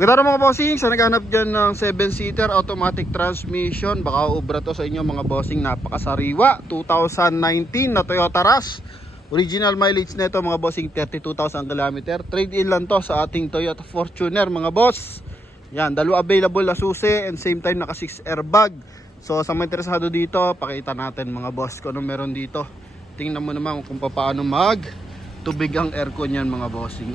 Maganda mga bossing, sa naghanap dyan ng 7-seater automatic transmission, baka ubra to sa inyo mga bossing, napakasariwa. 2019 na Toyota Rush. Original mileage nito mga bossing, 32,000 km. Trade in lang to sa ating Toyota Fortuner mga boss. Yan, dalawa available na susi and same time naka 6 airbag. So sa mga interesado dito, pakita natin mga boss kung ano meron dito. Tingnan mo naman kung paano mag tubig ang aircon yan mga bossing.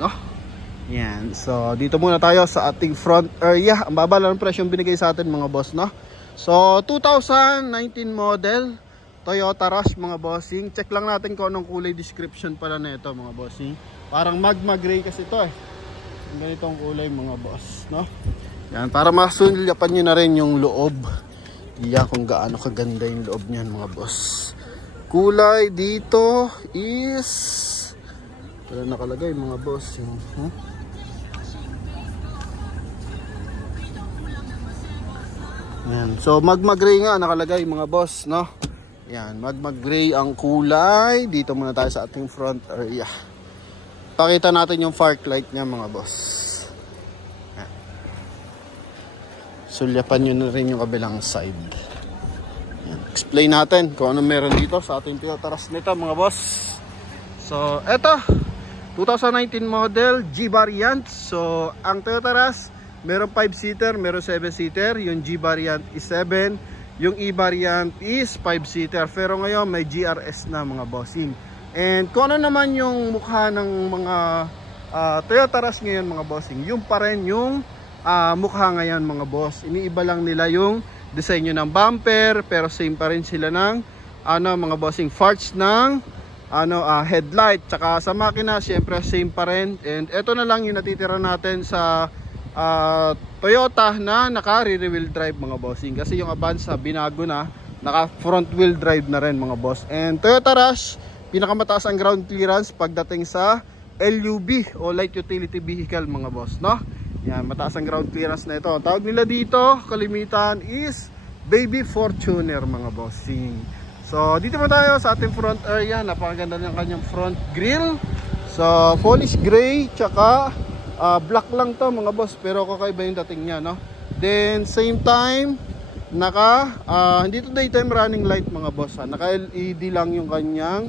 Yan, so dito muna tayo sa ating front area. Ang baba lang ng presyo binigay sa atin mga boss, no? So 2019 model Toyota Rush mga bossing. Check lang natin kung anong kulay, description pala na ito mga bossing. Parang magma gray kasi ito ganitong kulay mga boss, no? Yan, para masulyapan nyo na rin yung loob. Iya kung gaano kaganda yung loob niyan mga boss. Kulay dito is wala nakalagay mga boss. Yan. So magma gray nga nakalagay mga boss, no? Yan, magma gray ang kulay. Dito muna tayo sa ating front area. Pakita natin yung fog light niya mga boss. Yan. Sulyapan nyo na rin yung kabilang side. Yan. Explain natin kung ano meron dito sa ating Toyota Rush nito mga boss. So eto 2019 model G variant. So ang Toyota Rush meron 5-seater, meron 7-seater. Yung G variant is 7, yung E variant is 5-seater. Pero ngayon may GRS na mga bossing. And kung ano naman yung mukha ng mga Toyota Rush ngayon mga bossing, yung pa rin yung mukha ngayon mga boss. Iniiba lang nila yung disenyo ng bumper, pero same pa rin sila ng mga bossing parts ng headlight. Tsaka sa makina syempre same pa rin. And eto na lang yung natitira natin sa Toyota na naka rear wheel drive mga bossing, kasi yung Avanza binago na, naka front wheel drive na rin mga boss. And Toyota Rush, pinakamataas ang ground clearance pagdating sa LUV o light utility vehicle mga boss, no? Yan, mataas ang ground clearance na ito. Tawag nila dito kalimitan is Baby Fortuner mga bossing. So dito mo tayo sa ating front area. Napakaganda ng kanyang front grille. So polish gray tsaka black lang to mga boss, pero kakaiba yung dating niya, no? Then same time hindi to daytime running light mga boss, naka LED lang yung kanyang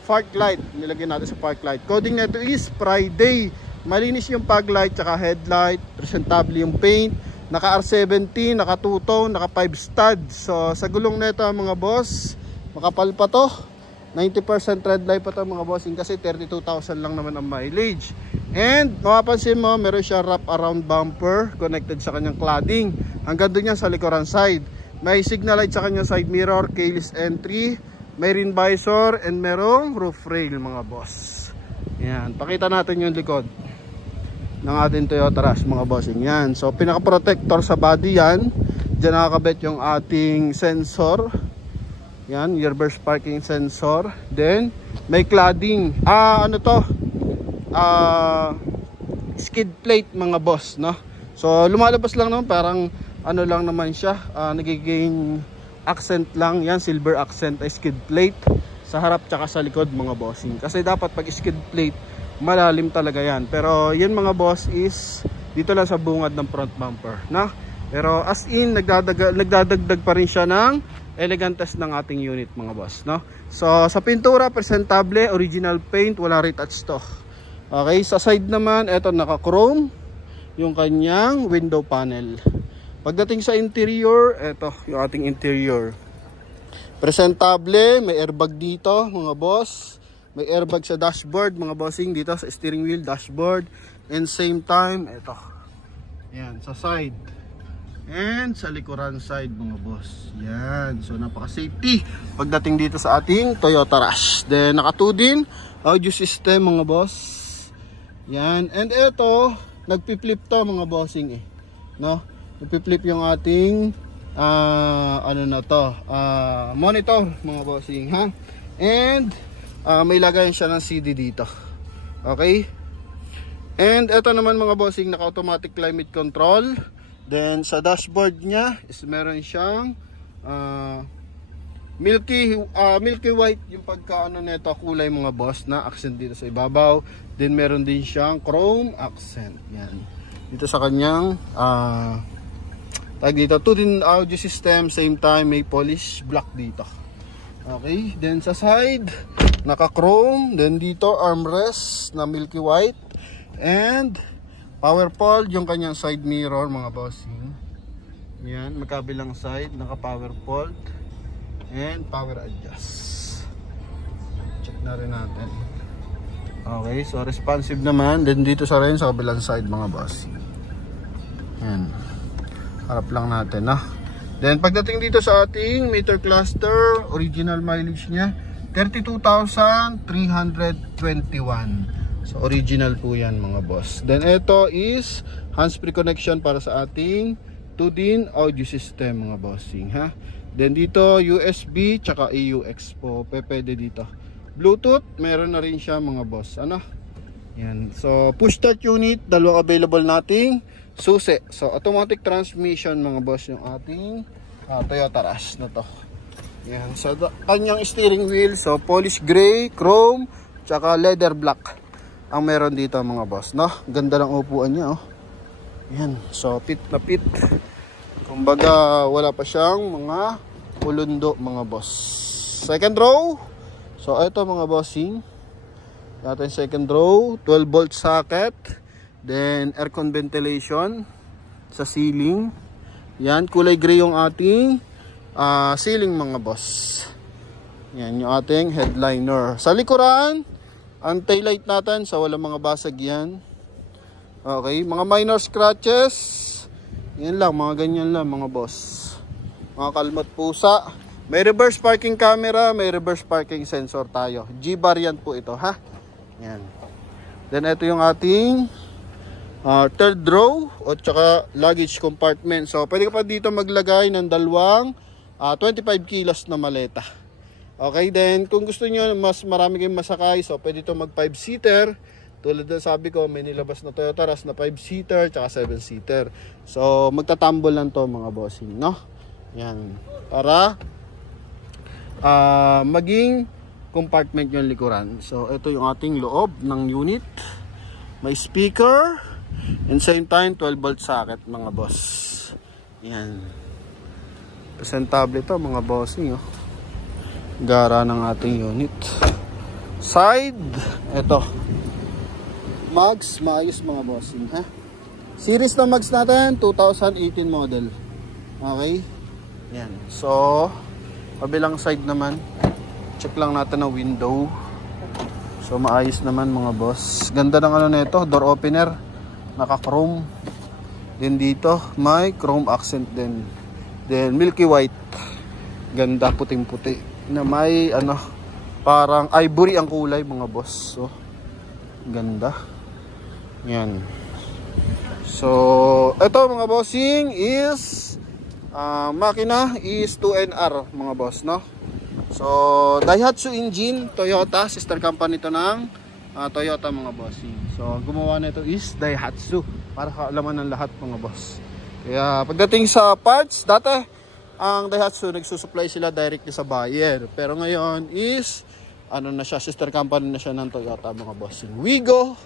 fog light. Nilagyan natin sa fog light. Coding nito is Friday. Malinis yung fog light tsaka headlight, presentable yung paint, naka R17, naka 2-tone, naka 5 stud. So sa gulong nito mga boss, makapal pa to. 90% red light pa to mga bossing, kasi 32,000 lang naman ang mileage. And mapapansin mo, meron siya wrap around bumper connected sa kanyang cladding. Hanggang doon yan sa likuran side. May signal light sa kanyang side mirror, keyless entry, may rin visor, and merong roof rail mga boss. Yan, pakita natin yung likod ng ating Toyota Rush mga bossing. Yan, so pinaka-protector sa body yan. Diyan nakakabit yung ating sensor. Yan, reverse parking sensor. Then may cladding. Skid plate mga boss, no? So lumalabas lang naman, parang lang naman siya, nagiging accent lang. Yan, silver accent ay skid plate sa harap tsaka sa likod mga bossing. Kasi dapat pag skid plate, malalim talaga yan. Pero yun mga boss is dito lang sa bungad ng front bumper, no? Pero as in, nagdadagdag pa rin siya ng elegantness ng ating unit mga boss, no? So sa pintura, presentable, original paint, wala retouch to. Okay, sa side naman, eto naka-chrome yung kanyang window panel. Pagdating sa interior, eto yung ating interior. Presentable, may airbag dito mga boss. May airbag sa dashboard mga bossing, dito sa steering wheel, dashboard. And same time, eto. Yan, sa side. And sa likuran side mga boss. Yan, so napaka-safety pagdating dito sa ating Toyota Rush. Then naka 2 din audio system mga boss. Yan, and ito nagpi-flip to mga bossing no? Nagpi-flip yung ating monitor mga bossing, ha? And may lagayan siya ng CD dito. Okay? And ito naman mga bossing, naka-automatic climate control. Then sa dashboard niya is meron siyang milky white yung pagkaano nito kulay mga boss, na accent dito sa ibabaw. Then meron din siyang chrome accent. Yan. Dito sa kanyang tag dito, 2-in audio system, same time may polish black dito. Okay, then sa side naka chrome, then dito armrest na milky white, and power pole yung kanyang side mirror mga bossing. Yan, magkabilang side naka power pole and power adjust. Check na rin natin. Okay, so responsive naman. Then dito sa rin sa kabilang side mga bossing. Yan, harap lang natin Then pagdating dito sa ating meter cluster, original mileage niya 32,321. So original po yan mga boss. Then ito is hands-free connection para sa ating 2-in audio system mga bossing Then dito USB tsaka AUX po, pwede dito. Bluetooth, meron na rin siya mga boss. Yan. So push start unit, dalawa available nating susi. So automatic transmission mga boss yung ating Toyota Rush na to. Yan. So kanyang steering wheel, so polish gray, chrome, tsaka leather black ang meron dito mga boss, Ganda ng upuan niya, Yan. So pit na pit. Kumbaga wala pa siyang mga pulundo mga boss. Second row. So ito mga bossing. Natin second row, 12 volt socket, then aircon ventilation sa ceiling. Yan, kulay gray yung ating ceiling mga boss. Yan yung ating headliner. Sa likuran, ang taillight natin, so wala mga basag yan. Okay, mga minor scratches. Yan lang, mga ganyan lang mga boss. Mga kalmat pusa. May reverse parking camera, may reverse parking sensor tayo. G-variant po ito Yan. Then ito yung ating third row o tsaka luggage compartment. So pwede ka pa dito maglagay ng dalawang 25 kilos na maleta. Okay, then kung gusto niyo mas marami kayong masakay, so pwede ito mag 5-seater. Tulad na sabi ko, may nilabas na Toyota Rush na 5-seater tsaka 7-seater. So magtatambol lang to mga bossing, Yan. Para maging compartment yung likuran. So ito yung ating loob ng unit. May speaker and same time 12 volt socket mga boss. Yan. Presentable ito mga bossing Gara ng ating unit. Side, ito. Mags, maayos mga bossing Series na mags natin 2018 model. Okay? Yan. So kabilang side naman, check lang natin ang window. So maayos naman mga boss. Ganda ng nito, door opener, naka chrome. Then dito may chrome accent din. Then milky white. Ganda, puting-puti na may parang ivory ang kulay mga boss. So ganda. Yan. So ito mga bossing is makina is 2NR mga boss, So Daihatsu engine, Toyota, sister company ito ng Toyota mga bossing. So gumawa nito is Daihatsu para kaalaman ng lahat mga boss. Kaya pagdating sa parts, dati ang Daihatsu nagsusupply sila directly sa buyer. Pero ngayon is na siya, sister company na siya ng Toyota mga bossing. Wigo,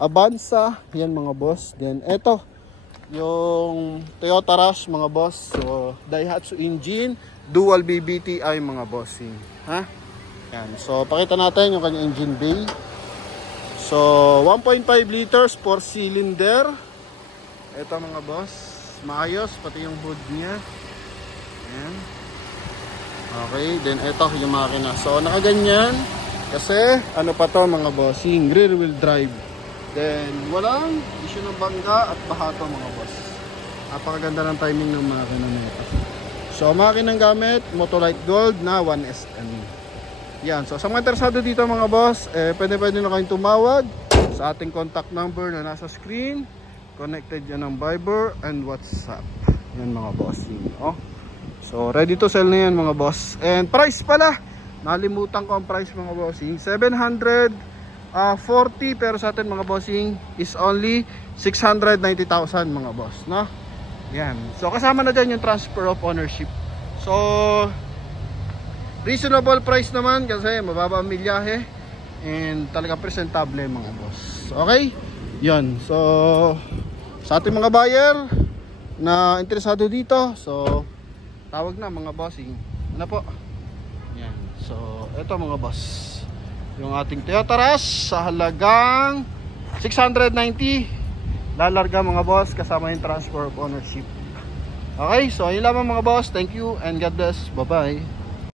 Avanza, yan mga boss. Then eto yung Toyota Rush mga boss. So Daihatsu engine, dual BBTI mga bossing. Yan. So pakita natin yung kanyang engine bay. So 1.5 liters, 4 cylinder. Ito mga boss, maayos pati yung hood niya. Yan. Okay, then ito yung makina. So nakaganyan kasi pa to mga bossing, rear wheel drive. Then walang issue ng bangga at baha to mga boss. Napakaganda ng timing ng makina nito. So makinang gamit, Motolite Gold na 1SM. Yan, so sa mga interesado dito mga boss, pwede na kayong tumawag sa ating contact number na nasa screen. Connected yan ng Viber and WhatsApp. Yan mga boss. So ready to sell na yan mga boss. And price pala, nalimutan ko ang price mga bossing, 740 pero sa atin mga bossing is only 690,000 mga boss, Yan. So kasama na dyan yung transfer of ownership. So reasonable price naman kasi mababa ang milyahe. and talagang presentable mga boss. Okay? Yan. So, sa ating mga buyer na interesado dito, so tawag na mga bossing. Ano po? Yan. So, eto mga boss. Yung ating Toyota Rush sa halagang 690. Lalarga mga boss kasama yung transfer of ownership. Okay, so yun lamang mga boss. Thank you and God bless. Bye bye.